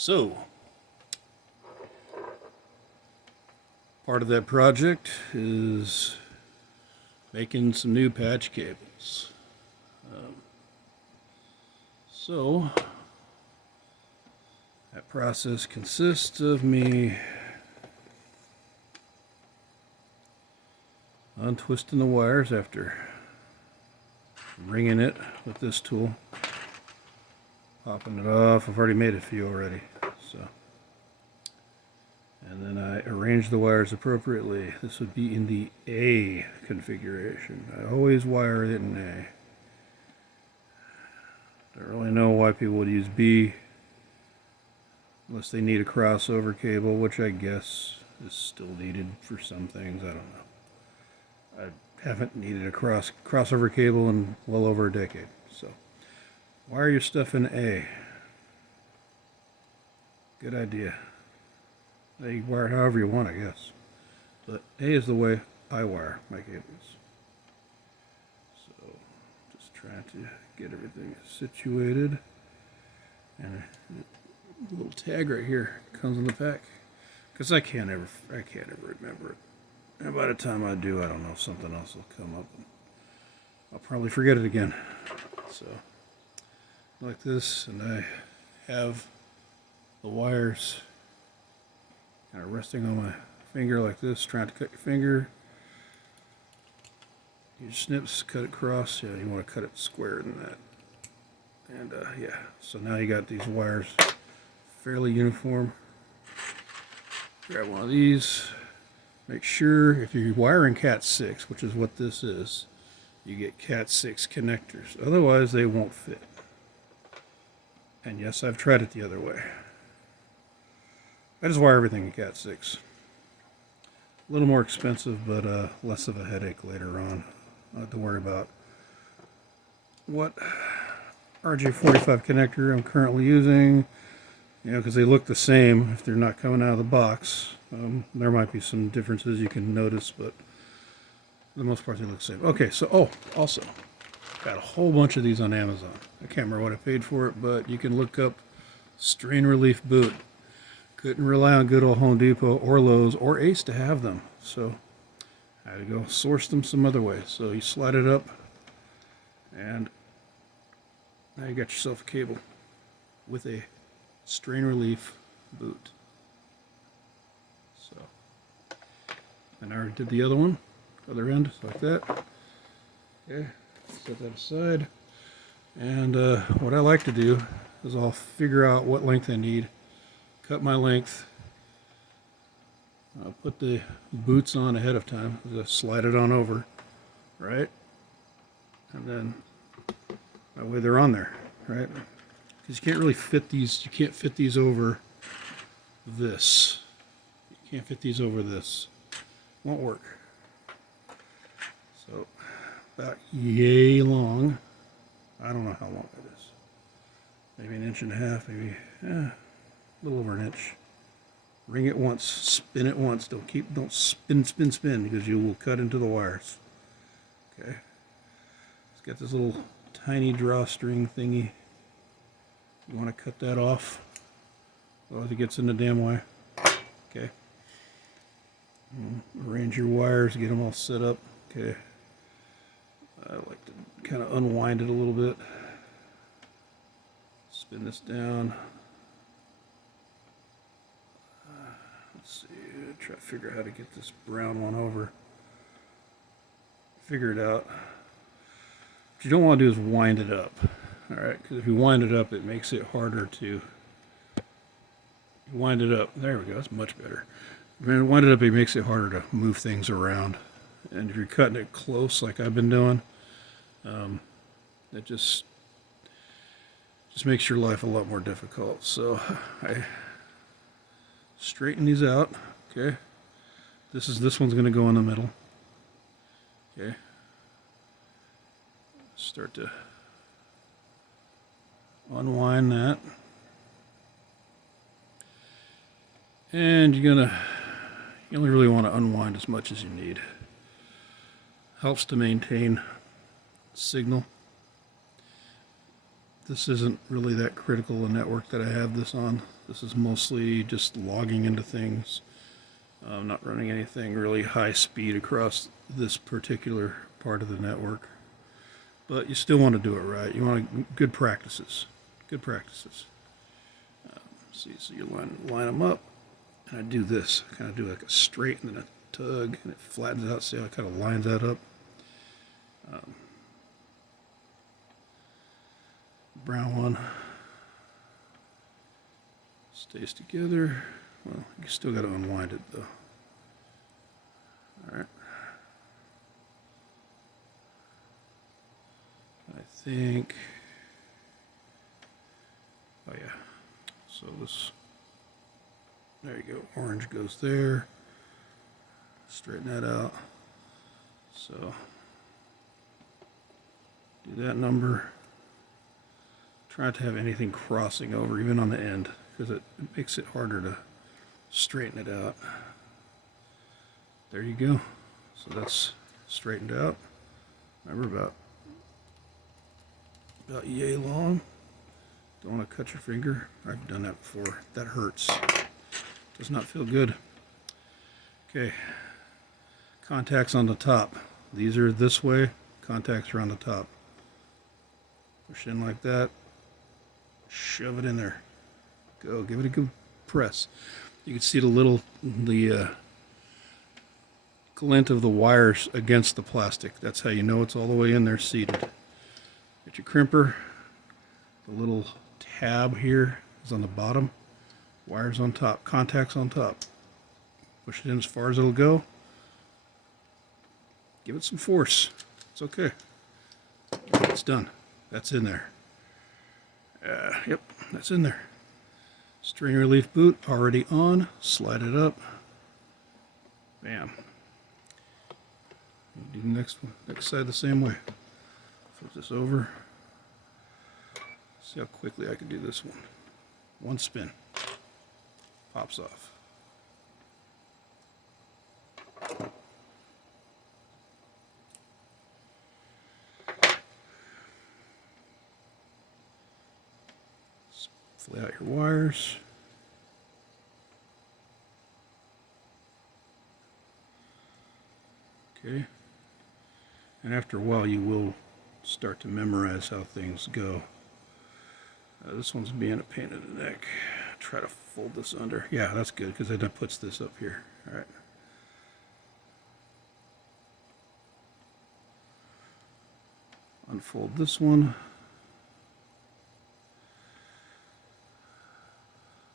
So, part of that project is making some new patch cables. So, that process consists of me untwisting the wires after ringing it with this tool, popping it off. I've already made a few already, so. And then I arrange the wires appropriately. This would be in the A configuration. I always wire it in A. Don't really know why people would use B unless they need a crossover cable, which I guess is still needed for some things. I don't know. I haven't needed a crossover cable in well over a decade. So wire your stuff in A. Good idea. Now you can wire it however you want, I guess. But A is the way I wire my cables. So just trying to get everything situated. And a little tag right here comes in the pack. Because I can't ever remember it. And by the time I do, I don't know, something else will come up and I'll probably forget it again. So like this, and I have the wires kind of resting on my finger like this, trying to cut your finger. Your snips, cut it across. Yeah, you want to cut it square than that. And yeah, so now you got these wires fairly uniform. Grab one of these. Make sure if you're wiring Cat6, which is what this is, you get Cat6 connectors. Otherwise, they won't fit. And yes, I've tried it the other way. I just wire everything in Cat6. A little more expensive, but less of a headache later on. Not have to worry about what RJ45 connector I'm currently using. You know, because they look the same if they're not coming out of the box. There might be some differences you can notice, but for the most part they look the same. Okay, so, also, got a whole bunch of these on Amazon. I can't remember what I paid for it, but you can look up strain relief boot. Couldn't rely on good old Home Depot or Lowe's or Ace to have them, so I had to go source them some other way. So you slide it up, and now you got yourself a cable with a strain relief boot. So, and I already did the other one, other end, like that. Okay, set that aside. And what I like to do is I'll figure out what length I need, cut my length. I'll put the boots on ahead of time. Just slide it on over, right? And then that way they're on there, right? Because you can't really fit these. You can't fit these over this. You can't fit these over this. Won't work. So about yay long. I don't know how long it is. Maybe an inch and a half. Maybe a little over an inch. Ring it once. Spin it once. Don't spin because you will cut into the wires. Okay. It's got this little tiny drawstring thingy. You want to cut that off. Otherwise it gets in the damn wire. Okay. Arrange your wires, get them all set up. Okay. I like to kind of unwind it a little bit. Spin this down. Let's see. Try to figure out how to get this brown one over. Figure it out. What you don't want to do is wind it up. Alright, because if you wind it up, it makes it harder to wind it up. There we go, that's much better. When you wind it up, it makes it harder to move things around. And if you're cutting it close, like I've been doing, it just makes your life a lot more difficult. So I straighten these out. Okay, this one's going to go in the middle. Okay, start to unwind that, and you only really want to unwind as much as you need. Helps to maintain signal. This isn't really that critical a network that I have this on, This is mostly just logging into things. I'm not running anything really high speed across this particular part of the network. But you still want to do it right. You want good practices. Good practices. See, so you line them up, and I do this. I kind of do like a straight and then a tug, and it flattens out. See how it kind of lines that up? Brown one stays together. Well, you still got to unwind it though. All right. I think. Oh yeah. So this. There you go. Orange goes there. Straighten that out. So do that number. Try not to have anything crossing over, even on the end, because it makes it harder to straighten it out. There you go. So that's straightened out. Remember, about yay long. Don't want to cut your finger. I've done that before. That hurts. Does not feel good. Okay. Contacts on the top. These are this way. Contacts are on the top. Push in like that. Shove it in there. Go. Give it a good press. You can see the glint of the wires against the plastic. That's how you know it's all the way in there seated. Get your crimper. The little tab here is on the bottom. Wires on top. Contacts on top. Push it in as far as it'll go. Give it some force. It's okay. It's done. That's in there. Yep, that's in there. Strain relief boot already on. Slide it up. Bam. Do the next one. Next side the same way. Flip this over. See how quickly I can do this one. One spin. Pops off. Lay out your wires. Okay. And after a while you will start to memorize how things go. This one's being a pain in the neck. Try to fold this under. Yeah, that's good because then that puts this up here. All right. Unfold this one.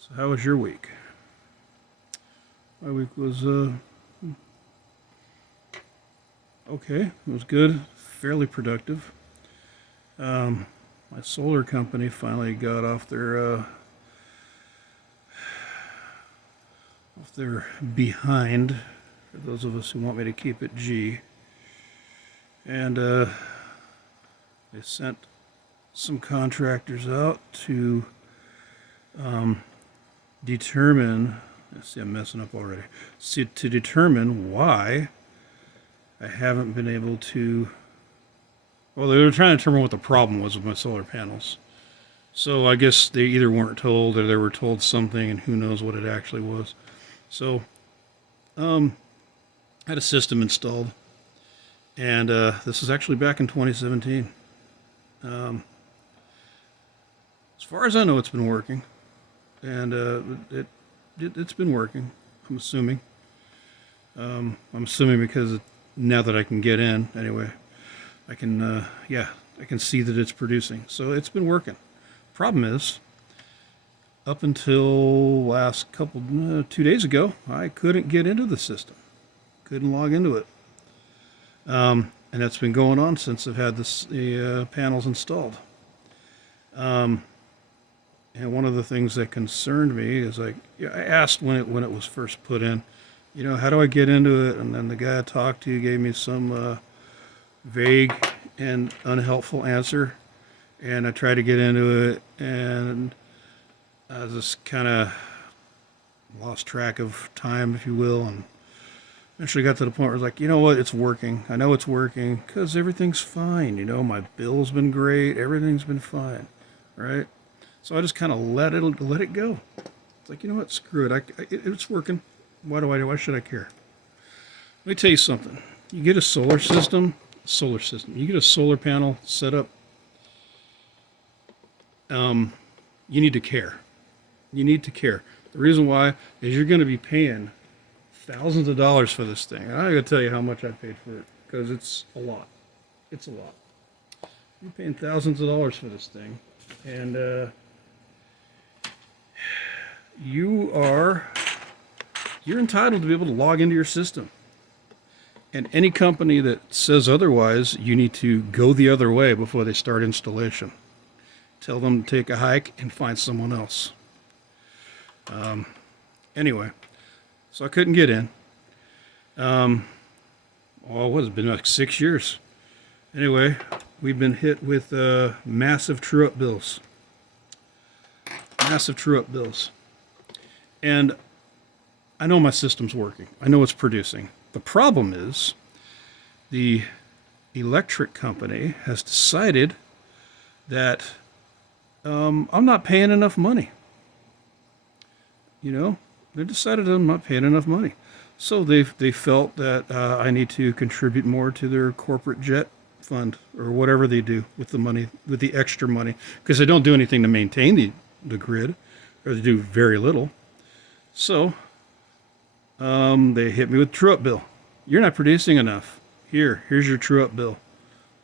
So how was your week? My week was okay. It was good, fairly productive. My solar company finally got off their behind. For those of us who want me to keep it G, and they sent some contractors out to determine. See, I'm messing up already. See, to determine why I haven't been able to. Well, they were trying to determine what the problem was with my solar panels. So I guess they either weren't told or they were told something, and who knows what it actually was. So, I had a system installed, and this is actually back in 2017. As far as I know, it's been working, and it's been working. I'm assuming. Because now that I can get in anyway, I can I can see that it's producing. So it's been working. Problem is, up until last 2 days ago, I couldn't get into the system. Couldn't log into it. And that's been going on since I've had the panels installed. And one of the things that concerned me is I asked when it was first put in, how do I get into it? And then the guy I talked to gave me some vague and unhelpful answer. And I tried to get into it, and I just kind of lost track of time, if you will, and eventually got to the point where I was like, you know what, it's working. I know it's working because everything's fine. My bill's been great. Everything's been fine, right? So I just kind of let it go. It's like, you know what? Screw it. It's working. Why should I care? Let me tell you something. You get a solar system. You get a solar panel set up. You need to care. You need to care. The reason why is you're going to be paying thousands of dollars for this thing. I'm not going to tell you how much I paid for it because it's a lot. It's a lot. You're paying thousands of dollars for this thing, and you're entitled to be able to log into your system. And any company that says otherwise, you need to go the other way before they start installation. Tell them to take a hike and find someone else. Anyway, so I couldn't get in. What has it been, like 6 years? Anyway, we've been hit with massive true-up bills. Massive true-up bills. And I know my system's working. I know it's producing. The problem is the electric company has decided that I'm not paying enough money. You know, they decided I'm not paying enough money. So they felt that I need to contribute more to their corporate jet fund or whatever they do with the money, with the extra money, because they don't do anything to maintain the grid, or they do very little. So they hit me with true-up bill. You're not producing enough. Here's your true-up bill.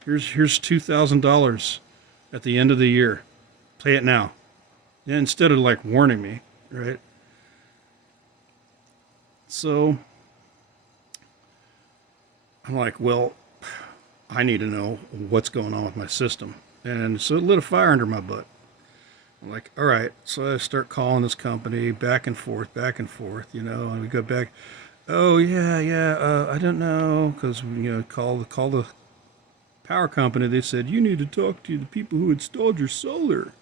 Here's $2,000 at the end of the year. Pay it now. Yeah, instead of like warning me, right? So I'm like, well, I need to know what's going on with my system. And so it lit a fire under my butt. I'm like, all right. So I start calling this company back and forth, you know, and we go back. Oh, yeah, I don't know. Because, you know, call the power company. They said, you need to talk to the people who installed your solar.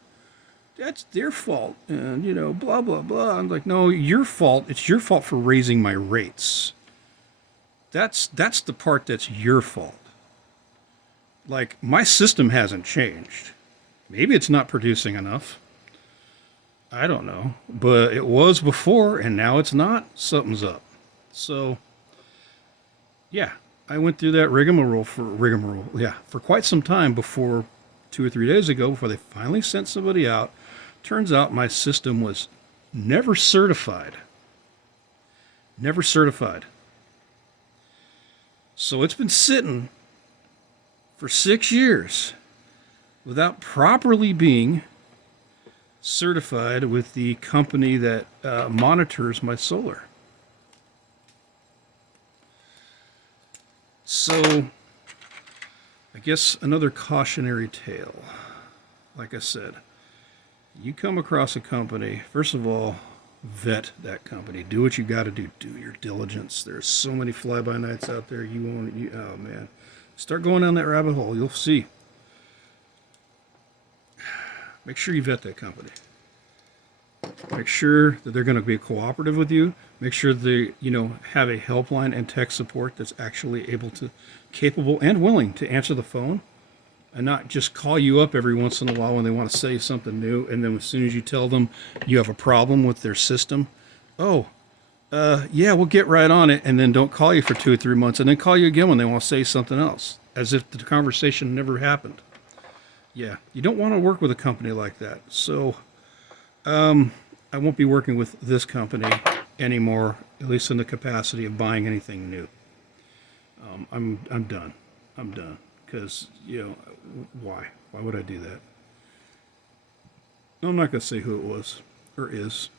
That's their fault. And, you know, blah, blah, blah. I'm like, no, your fault. It's your fault for raising my rates. That's the part that's your fault. Like, my system hasn't changed. Maybe it's not producing enough. I don't know. But it was before, and now it's not. Something's up. So, yeah, I went through that rigmarole for quite some time before 2 or 3 days ago, before they finally sent somebody out. Turns out my system was never certified. Never certified. So it's been sitting for 6 years without properly being certified with the company that monitors my solar. So, I guess another cautionary tale. Like I said, you come across a company, first of all, vet that company. Do what you got to do. Do your diligence. There's so many fly-by-nights out there. Oh man. Start going down that rabbit hole. You'll see. Make sure you vet that company. Make sure that they're going to be cooperative with you. Make sure they, have a helpline and tech support that's actually capable and willing to answer the phone, and not just call you up every once in a while when they want to say something new, and then as soon as you tell them you have a problem with their system, yeah, we'll get right on it, and then don't call you for 2 or 3 months, and then call you again when they want to say something else, as if the conversation never happened. Yeah, you don't want to work with a company like that. So, I won't be working with this company anymore, at least in the capacity of buying anything new. I'm done. I'm done. Because, why? Why would I do that? I'm not going to say who it was, or is.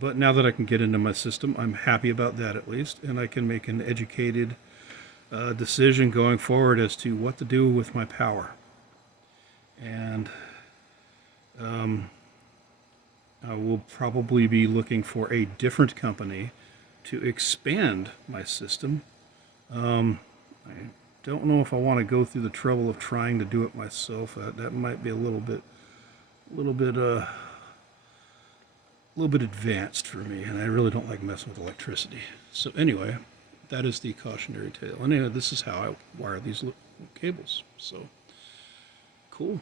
But now that I can get into my system, I'm happy about that at least, and I can make an educated decision going forward as to what to do with my power. And I will probably be looking for a different company to expand my system. I don't know if I want to go through the trouble of trying to do it myself. That might be a little bit advanced for me, and I really don't like messing with electricity. So anyway, that is the cautionary tale. Anyway, this is how I wire these cables. So cool.